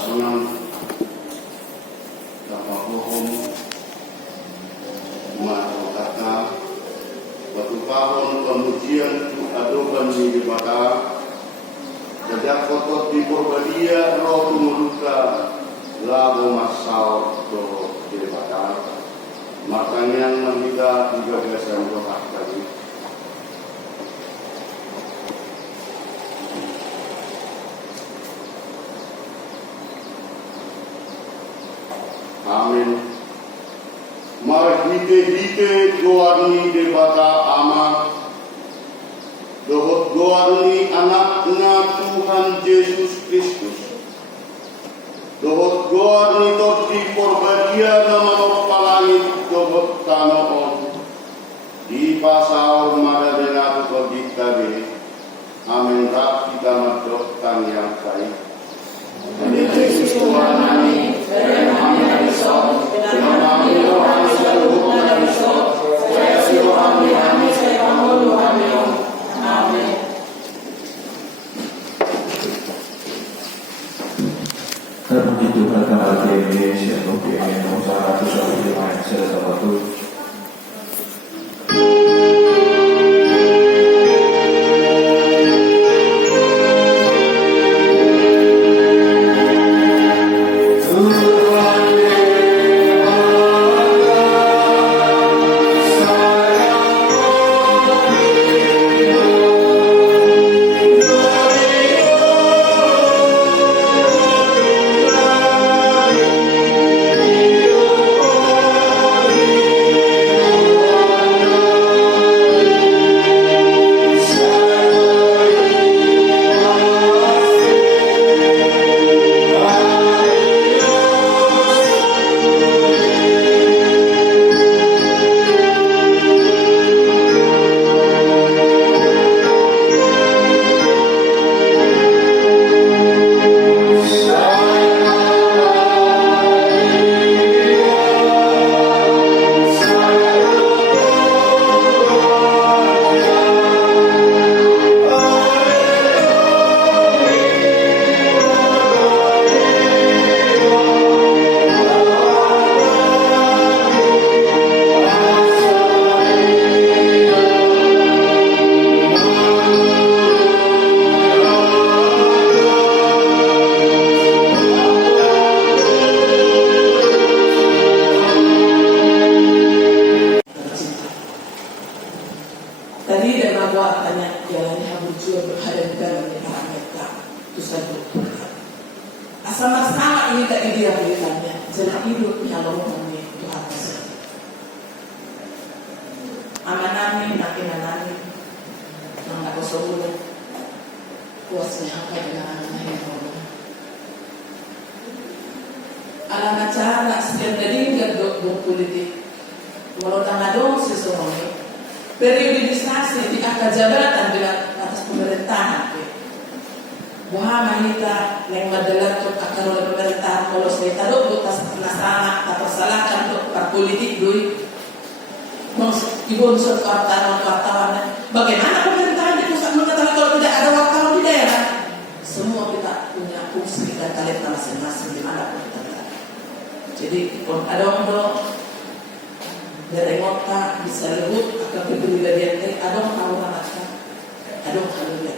Senang dapat hukum matu kata batu pahon kemudian adokan di mata sejak kotor di Purbadia roh meluka lagu masal do di mata makanya kita juga biasa doa tadi. Amin. Mari hite doarni debata ama dohot doarni anaknya Tuhan Yesus Kristus dohot doarni torti Purbadia nama palangit dohot tanoon di pasal madadena kodit tadi. Amin. Rak kita madokkan yang baik. Ini Yesus Tuhan kami. Terpuji Tuhan Allah Indonesia, Tuhan yang mengusahakan sesuatu yang lain sesuatu. Tadi dan bahwa banyak jalannya habuju berhadapan dengan mereka itu saya bertuhan. Asal-asal ini tak dia berikannya jalan hidup yang kami Tuhan kasih. Amanami nakinanami nang ako sa ulo kuasnya apa dengan anak yang Allah. Alam acara setiap dari gadok politik walau tangadong sesuatu periodisasi di atas jabatan di atas pemerintahan. Wah, manita yang madalat untuk akar oleh pemerintahan kalau saya taruh butas penasaran atau salahkan untuk politik dulu. Ibu unsur wartawan. Bagaimana pemerintahan di pusat mengetahui kalau tidak ada wartawan di daerah? Semua kita punya fungsi dan talenta masing-masing di mana pun kita berada. Jadi, pun ada untuk dari ngota bisa lebut akan kepribadian adong tahu anaknya adong haleluya.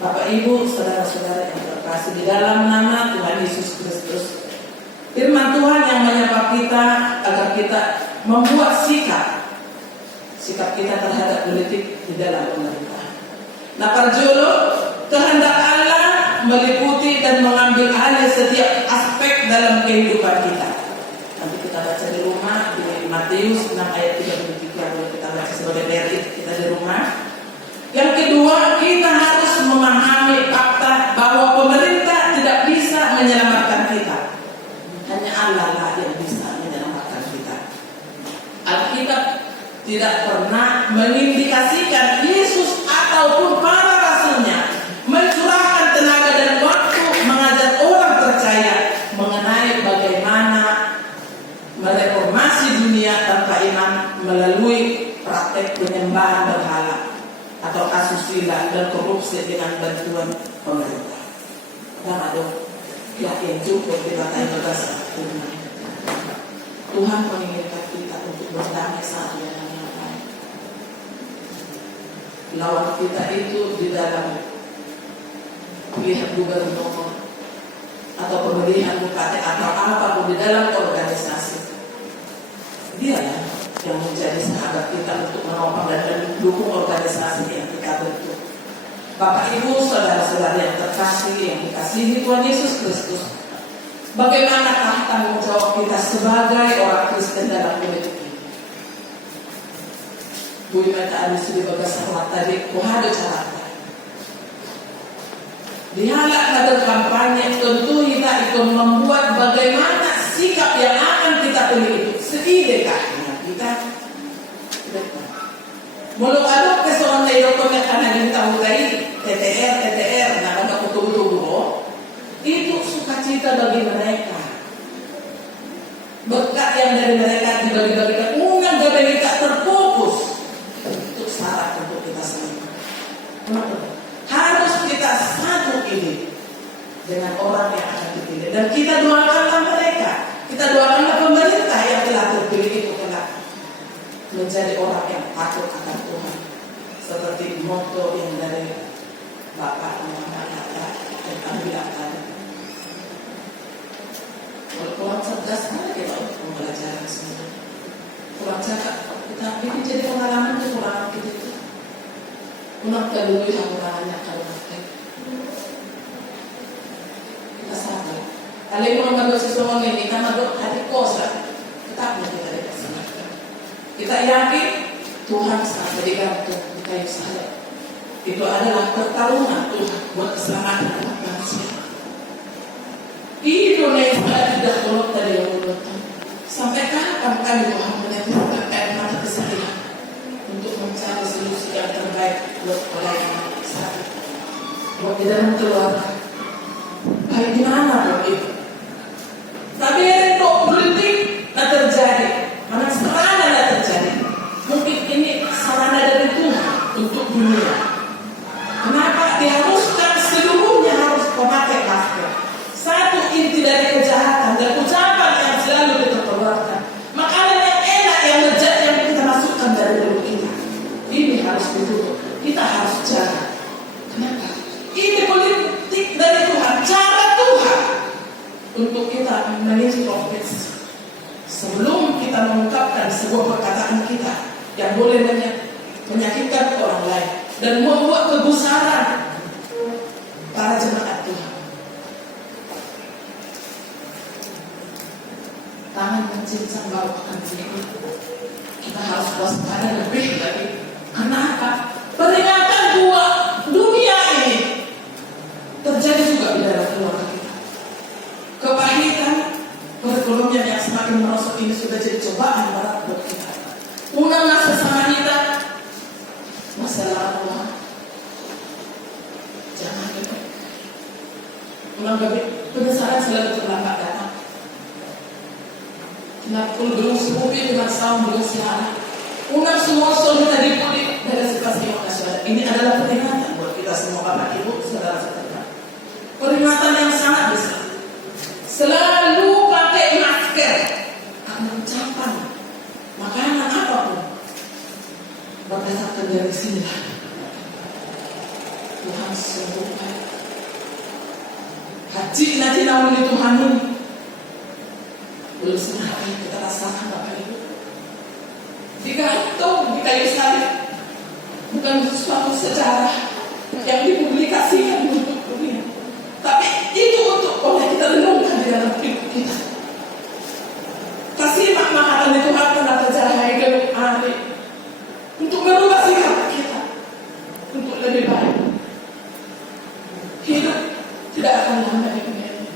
Bapak Ibu saudara-saudara yang terkasih di dalam nama Tuhan Yesus Kristus, firman Tuhan yang menyapa kita agar kita membuat sikap sikap kita terhadap politik di dalam pemerintahan. Nah, Parjolo, kehendak Allah meliputi dan mengambil alih setiap aspek dalam kehidupan kita. Nanti kita baca di rumah di Matius 6 ayat 33, boleh kita baca sebagai merit kita di rumah. Yang kedua, kita harus memahami fakta bahwa pemerintah tidak bisa menyelamatkan kita. Hanya Allah lah yang bisa menyelamatkan kita. Alkitab tidak pernah mengindikasikan Yesus ataupun para rasulnya mencurahkan tenaga dan waktu mengajar orang percaya mengenai bagaimana mereformasi dunia tanpa iman melalui praktek penyembahan berhala atau asusila dan korupsi dengan bantuan pemerintah. Dan ada yakin cukup dibatai bebas Tuhan menginginkan kita untuk berdamai satu dengan yang lain. Lawan kita itu di dalam pilihan gubernur atau pemilihan bupati atau apapun di dalam organisasi, dia yang menjadi sahabat kita untuk menopang dan mendukung organisasi yang kita bentuk. Bapak Ibu, saudara-saudara yang terkasih, yang dikasihi Tuhan Yesus Kristus, bagaimanakah tanggung jawab kita sebagai orang Kristen dalam politik ini? Bui mata ada sudah bagas hormat tadi, kuhado caranya. Dihalak kader kampanye, tentu kita ikut membuat bagaimana sikap yang akan kita pilih itu seidekah dengan kita. Mulu aduk kesoan tayo ko karena kita utai TTR, nah ada kutu-kutu itu sukacita bagi mereka. Berkat yang dari mereka dibagi-bagikan, unang gabi kita terfokus untuk syarat untuk kita semua. Harus kita satu ini dengan orang yang akan dipilih dan kita doakanlah mereka, kita doakanlah pemerintah yang telah terpilih itu kelak menjadi orang yang takut akan Tuhan, seperti motto yang dari Bapak Muhammad Hatta dan Ambilah tadi. Kalau kurang cerdas mana kita untuk pembelajaran semua. Kurang cakap, tapi ini jadi pengalaman kekurangan kita itu. Kurang kedua yang kurangnya kalau kita sabar. Kalau mau ngambil sesuatu ini, kita ngambil hati kosa, tetap kita dilaksanakan. Kita yakin Tuhan sangat digantung di kayu salib. Itu adalah pertarungan Tuhan buat keselamatan umat manusia. Indonesia tidak kolot dari yang berutang. Sampai kapan kami Tuhan menetapkan air mata kesedihan untuk mencari solusi yang terbaik buat pelayanan saat ini, buat di dalam keluarga. Baik di mana buat itu? Tapi itu politik tak terjadi, mana serangan tak terjadi. Mungkin ini sarana dari Tuhan untuk dunia. Kenapa diharuskan seluruhnya harus memakai masker? Satu, inti dari kejahatan dan ucapan yang selalu kita keluarkan, makanan yang enak yang lezat yang kita masukkan dari mulut kita, ini harus ditutup. Kita harus jaga. Kenapa? Ini politik dari Tuhan, cara Tuhan untuk kita mengintrospeksi sebelum kita mengungkapkan sebuah perkataan kita yang boleh menyakitkan orang lain dan membuat kegusaran para jemaat Tuhan. Tangan mencincang bau akan cium. Kita harus waspada lebih lagi. Kenapa? Peringatan dunia ini terjadi juga di dalam keluarga kita. Kepahitan, perekonomian yang semakin merosot ini sudah jadi cobaan berat buat kita. Unang nasa sama kita, masalah Tuhan. Jangan lupa. Unang gabi, penyesalan selalu terlambat datang. Nakul belum serupi dengan saum belum siaran. Unang semua suami tadi pulih dari situasi yang nasional. Ini adalah peringatan buat kita semua Bapak Ibu, saudara-saudara. Peringatan yang sangat besar. Selalu pakai masker, ucapan, makanan apapun berdasarkan dari sini. Tuhan sembuhkan. Haji nanti namun Tuhan ini. Belum semua kita rasakan Bapak Ibu. Digantung di kayu salib. bukan suatu sejarah yang dipublikasikan untuk dunia, tapi itu untuk boleh kita renungkan di dalam hidup kita. Kasih makna akan dituhankan atas sejarah hidup hari untuk merubah sikap kita untuk lebih baik. Hidup tidak akan lama di dunia ini.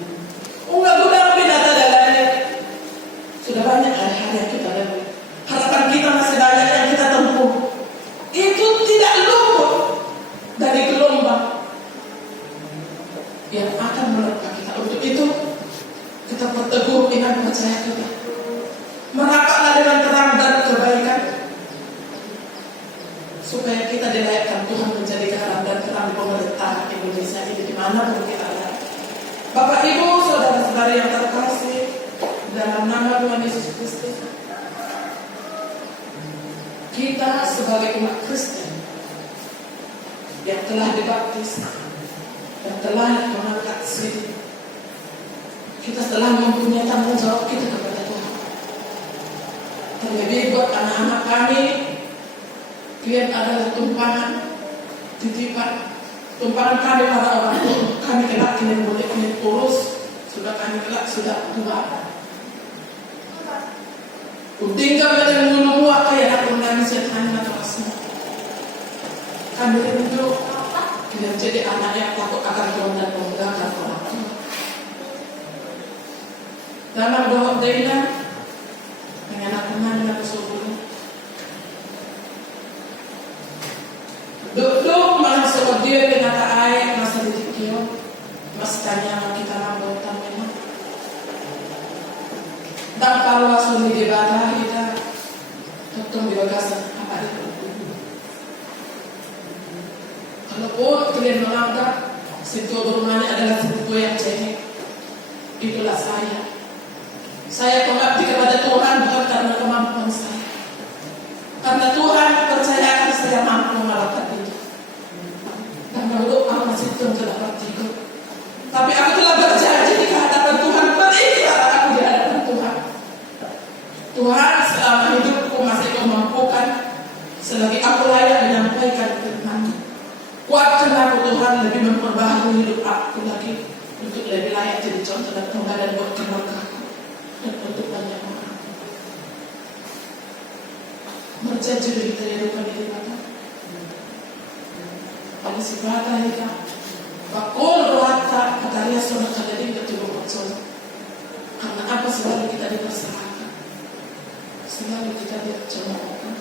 Enggak mudah binatang dalamnya. Sudah banyak hari-hari yang kita lalui. Harapan kita masih banyak yang kita tempuh. Itu tidak luput dari gelombang yang akan menerpa kita. Untuk itu kita berteguh iman percaya kita. Merapatlah dengan terang dan kebaikan, supaya kita dilayakkan Tuhan menjadi garam dan terang di pemerintahan Indonesia ini dimanapun kita ada. Bapak Ibu, saudara-saudara yang terkasih, dalam nama Tuhan Yesus Kristus, kita sebagai umat Kristen yang telah dibaptis dan telah mengangkat sini, kita telah mempunyai tanggung jawab kita kepada Tuhan. Terlebih buat anak-anak kami, kalian adalah tumpangan, titipan, tumpangan kami pada orang tua. Kami kelak kalian boleh kalian urus, sudah kami kelak sudah tua. Tinggal dengan menunggu kaya aku nangis dan anak terasnya. Kami rindu kalian jadi anak yang takut akan Tuhan dan membanggakan orang tua. Dalam doa Daina, mengenakan aku sebelum duduk masuk dia penata air masa dikio mas tanya kita nambah tamena dan kalau asal di debata kita tetap biogasan apa itu kalaupun kalian menganggap situ rumahnya adalah situ yang cengeng, itulah saya mengabdi kepada Tuhan bukan karena kemampuan saya, karena Tuhan percayakan saya mampu melakukan itu. Dan menurut Allah masih telah bertiga. Tapi aku telah berjanji di hadapan Tuhan, berikhtiar aku di hadapan Tuhan. Tuhan, selama hidupku masih kau mampukan, selagi aku layak menyampaikan firman. Kuatkan aku Tuhan lebih memperbaharui hidup aku lagi untuk lebih layak jadi contoh dan teladan buat keluarga dan untuk banyak orang. Berjanji beri kehidupan ini Bapak. Pada si Bapak ini bakul rohata kataria sama kadari ketemu bersama. Karena apa selalu kita dipersalahkan, selalu kita dicemoohkan.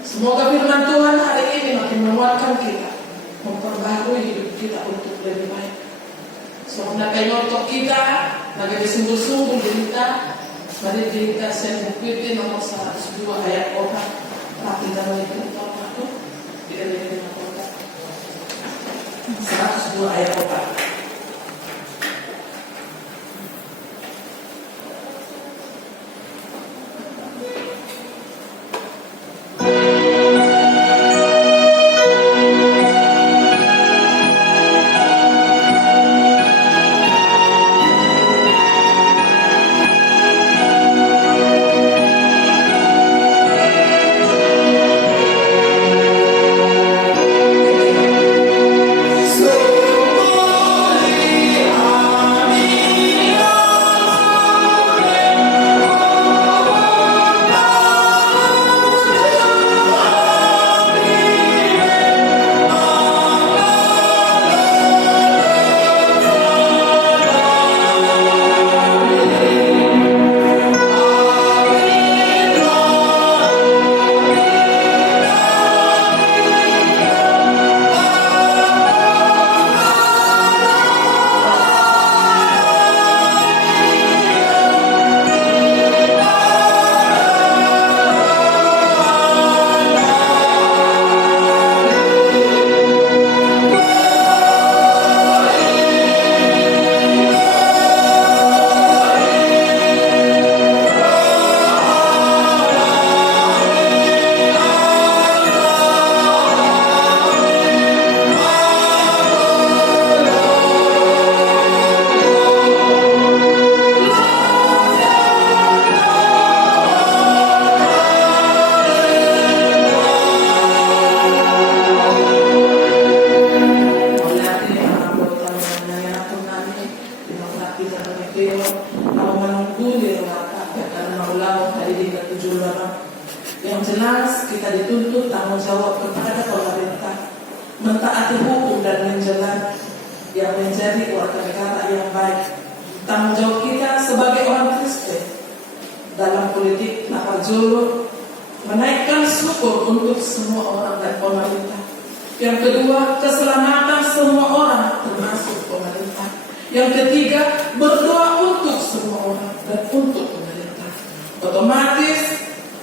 Semoga firman Tuhan hari ini makin menguatkan kita, memperbaharui hidup kita untuk lebih baik. Semoga penyotok kita bagi sungguh-sungguh derita. Mari kita buku nomor 102 ayat 4. Tapi dalam itu aku tidak ada 102 ayat 4. So menuntut tanggung jawab kepada pemerintah mentaati hukum dan menjalankan yang menjadi warga negara yang baik. Tanggung jawab kita sebagai orang Kristen dalam politik Napajolo menaikkan syukur untuk semua orang dan pemerintah. Yang kedua, keselamatan semua orang termasuk pemerintah. Yang ketiga, berdoa untuk semua orang dan untuk pemerintah. Otomatis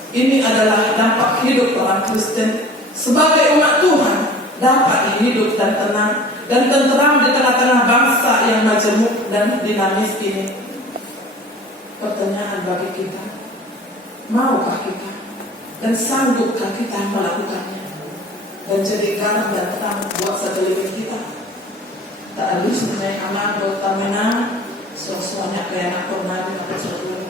ini adalah dampak hidup orang Kristen sebagai umat Tuhan dapat hidup dan tenang dan tenteram di tengah-tengah bangsa yang majemuk dan dinamis ini. Pertanyaan bagi kita, maukah kita dan sanggupkah kita melakukannya dan jadi garam dan terang buat sekeliling kita? Tak habis naik aman buat menang semuanya kayak anak nabi atau sesuatu.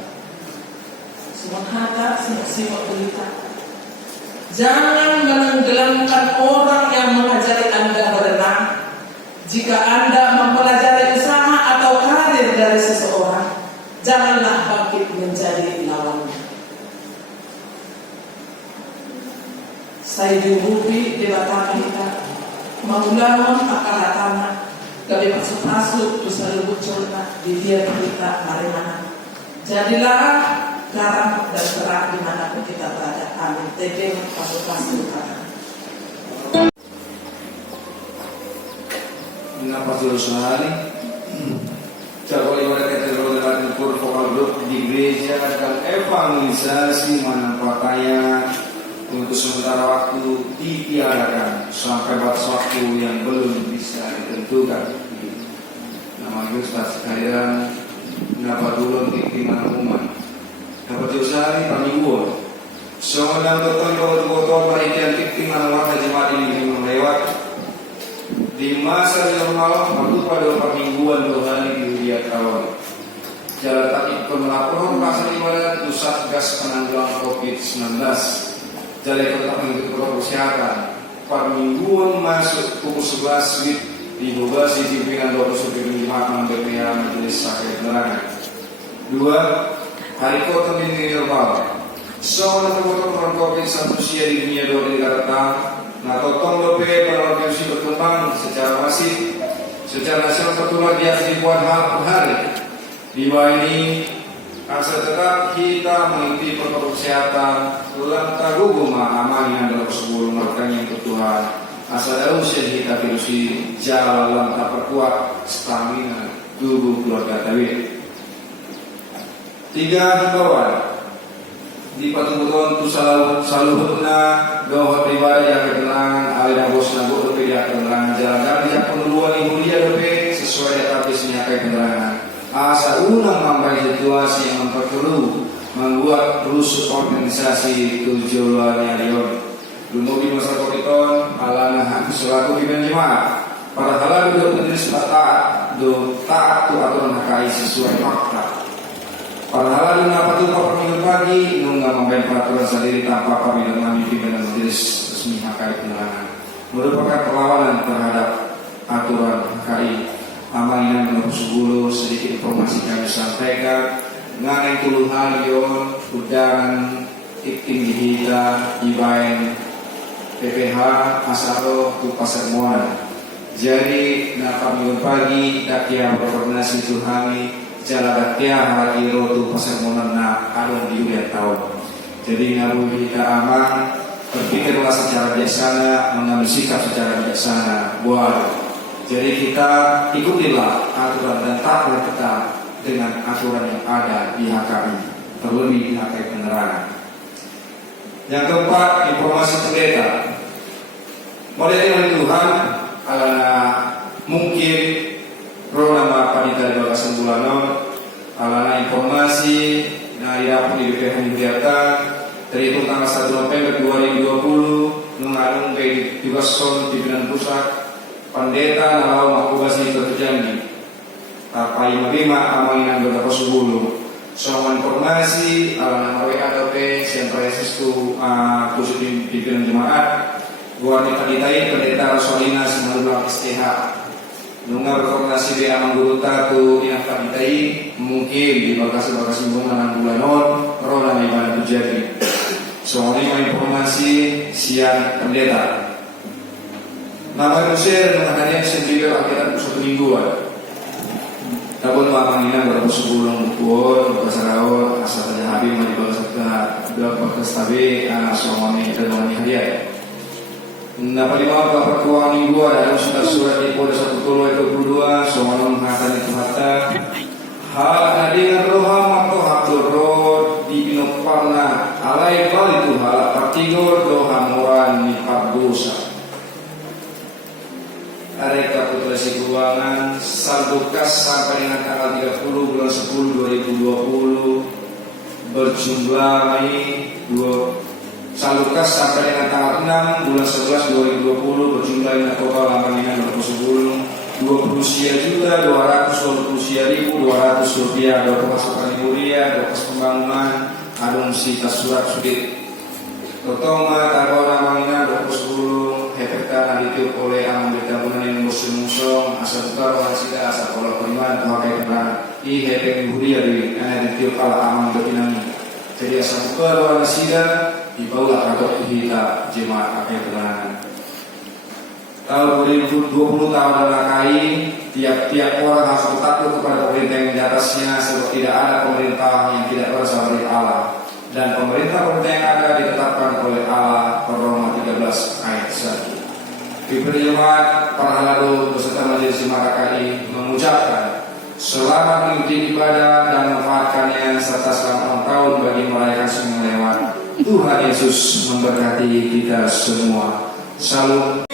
Semua kata, semua sifat berita. Jangan menenggelamkan orang yang mengajari Anda berenang. Jika Anda mempelajari usaha atau karir dari seseorang, janganlah bangkit menjadi lawannya. Saya diurupi di batang kita, mengulangkan akal tanah, gabi masuk-masuk, bisa lebut curna di dia kita mana. Jadilah garam dan terang dimanapun kita berada. Amin. Tedeng masuk-masuk tanah. Napajolo sehari Jadwal ibadah katedral vokal grup di gereja dan evangelisasi manfaatnya untuk sementara waktu ditiadakan sampai batas waktu yang belum bisa ditentukan. Nama itu kehadiran Napajolo di Manakuman. Napajolo sehari pamingguan. Seorang botol panitia tikti Manawaka jemaat ini melewat di masa normal waktu pada permingguan 2 hari di Udia Kawan. Jalan takik pemelaporan pasal ibadat untuk Satgas Penanggulangan COVID-19. Jalan tetap mengikuti protokol kesehatan. Permingguan masuk pukul 11 WIB di Bogasi pimpinan 20 Jemaat BPH Majelis Sakit Penerangan. 2. Hari Kota Minggu Normal. Seorang terpotong COVID-19 di dunia 2 negara datang. Nah, totong lope berorganisasi berkembang secara masif, secara nasional tertular di atas ribuan hal per hari. Di bawah ini, asal tetap kita mengikuti protokol kesehatan, ulang taguguma amannya dalam sebelum mereka yang Tuhan. Asal usia kita virusi jalan tak perkuat stamina tubuh keluarga tawid. 3. Himbauan di patubuton tu saluhutna doa pribadi yang ketenangan alina bos nabu dope dia ketenangan jalan kami yang penuluan ibu dia dope sesuai database-nya kayak ketenangan asa unang mampai situasi yang memperkeruh membuat rusuk organisasi tujuannya lion dumugi masa kopiton alana hak selaku pimpinan jemaat para halal duduk menjelis taat do taat tu aturan HKI sesuai fakta. Para hal lain apa tuh perminggu pagi nunggu membayar peraturan sendiri tanpa pemilihan kami pimpinan majelis resmi HKI penerangan merupakan perlawanan terhadap aturan HKI. Amanah nomor 10 sedikit informasi kami sampaikan mengenai tuluhan yon udaran ikting dihita ibain PPH asaro tu pasar muara. Jadi peminggu pagi dakia berkoordinasi tuhami jalan dakia hari rotu pasar muara na adon di udah tahun. Jadi ngaruh kita aman berpikirlah secara bijaksana, mengambil sikap secara bijaksana. Jadi kita ikutilah aturan dan taat kita dengan aturan yang ada di HKI, terlebih di HKI penerangan. Yang keempat, informasi pendeta. Model yang Tuhan mungkin roh nama panitia di bakasan bulanon, alana informasi dari dapur di BPH Yogyakarta terhitung tanggal 1 November 2020 mengandung baik juga son pimpinan pusat pendeta nalau makubasi terjadi apa yang bima amangan beberapa sebelum soal informasi alana WA DP sentra itu khusus pimpinan jemaat gua ditai pendeta Rasulina Semalula STH nunggu berkoordinasi dengan guru tatu yang ditai mungkin di bakas bunga 6 bulan roda di mana terjadi Soalnya informasi siang pendeta. Nama Mesir mengenai sendiri akhirnya 1 mingguan. Tapos mamangina berapa sebelum buat pasarawan asal saja habis mandi bahasa dua perkestabi anak suami dan wanita dia. Napa lima perkuang minggu ada surat di pada 1:22 soal menghatan itu hatta hal nadingan roha mako hatur roh di pinoparna alai kali itu hal partigur doha moran ni dosa. Areka Putrasi Keuangan saldo kas sampai dengan tanggal 30 bulan 10 2020 berjumlah saldo kas sampai dengan tanggal 6 bulan 11 2020 berjumlah total amanah 2010 20.220.200 rupiah ada pemasukan mulia, ada pembangunan, adungsi tas surat sudit Totoma Tarona Mangina 2010 Hepekta ditiup oleh Amang Bertabunan yang musuh-musuh asal tukar wasida asal kolok periman pakai kenal I hepek mulia di ditiup ala Amang Bertinami jadi asal tukar wasida dibaulah atau hita jemaat pakai kenal tahun 2020 tahun lakai tiap-tiap orang harus takut kepada pemerintah yang di atasnya sebab tidak ada pemerintah yang tidak berasal dari Allah dan pemerintah yang ada ditetapkan oleh Allah per Roma 13 ayat 1. Diberi jemaat para lalu beserta majelis Marakai mengucapkan selamat mengikuti ibadah dan memanfaatkannya serta selamat tahun bagi merayakan semua lewat. Tuhan Yesus memberkati kita semua. Salam.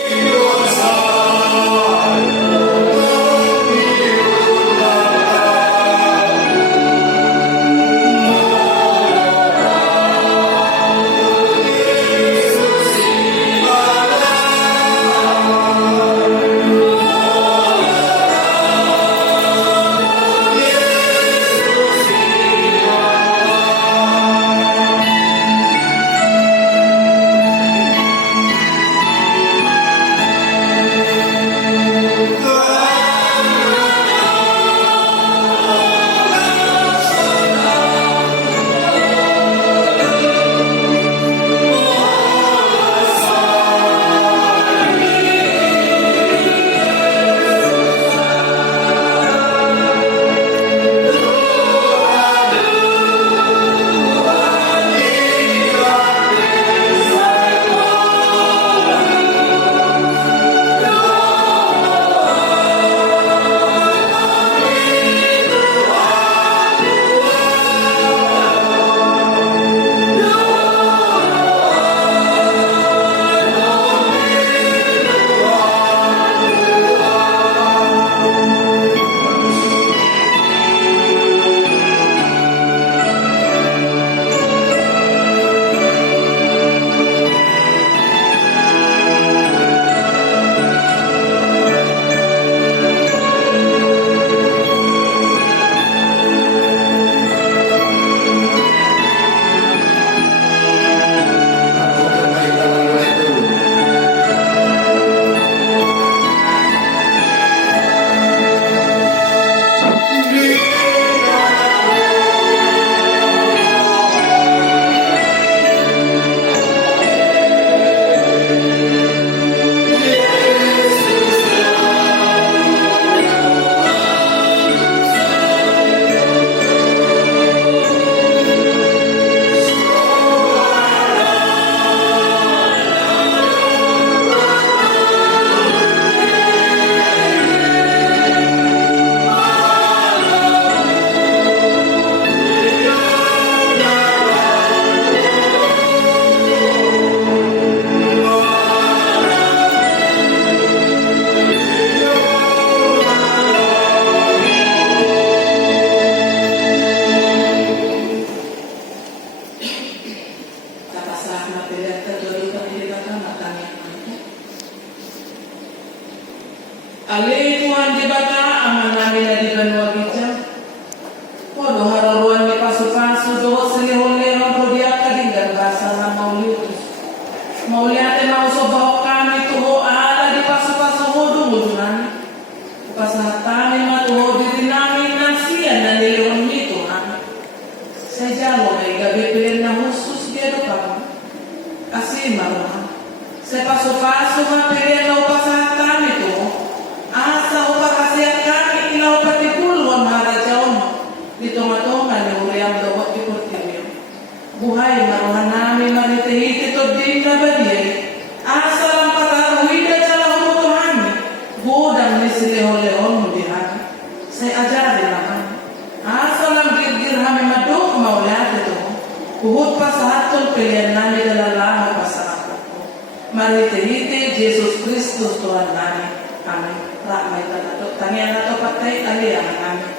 Ali Tuhan dibata amanami na di banwa bija. Waduh hararuan ni pasu-pasu doho selihole rodia kadinggan basa na maulius. Mauliate mau sobaho kami tuho ala di pasu-pasu hodu mudunan. Pasatami matuho diri namin nasiyan na niliwan nito na. Sa jalo ay gabi pilin na husus dia do pa. Sa paso-paso mapilihan na upasahan kami to. Asa upakasihan kami ina upatipulwan maharajaon. Dito matongan ni Uriam dawat di Portillo. Buhay maruhan namin manitihiti to din na baliyay. Asa lang pataruhin sa lahong Tuhan. Budang ni si Leon mudihan. Say ajarin naman. Asa lang gir-gir kami madok maulat ito. Buhut pa sa hatong pilihan namin dalalaman pa sa ako. Marite-hite, Jesus Kristus Tuhan namin. Amin. Ramay talaga. Tangyan na ito patay, aliyaman namin.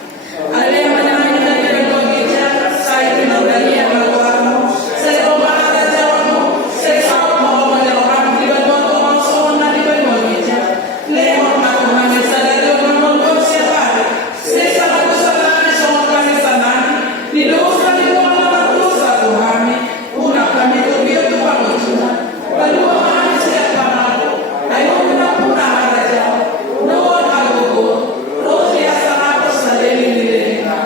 Aliyaman namin na pinagawin dyan. Sa'yo pinagawin ang magawa mo. Sa'yo makakadyawan mo. Sa'yo mo malawang. Di ba mo ito ang soon na di ba mo dyan? Leon makuhamid sa lalong ng mundon siya pare. Sa'yo sa kagusan namin sa mga kanisanan. Nidoos kami mo ang mga sa Tuhan. Una kami tubiyo ito pa mo dyan. Baluwa kami siya pangako. Ayaw mo na po na harajao. Noon kagugo. Rosi asarapos sa liling-liling ka.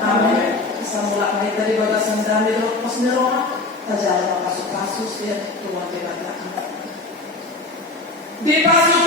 Amen. Sa mula may talibagas ang dami doon. Pas nirona. Tadyara na pasok-pasos. Yan. Tuwag tinatlakan. Di pasok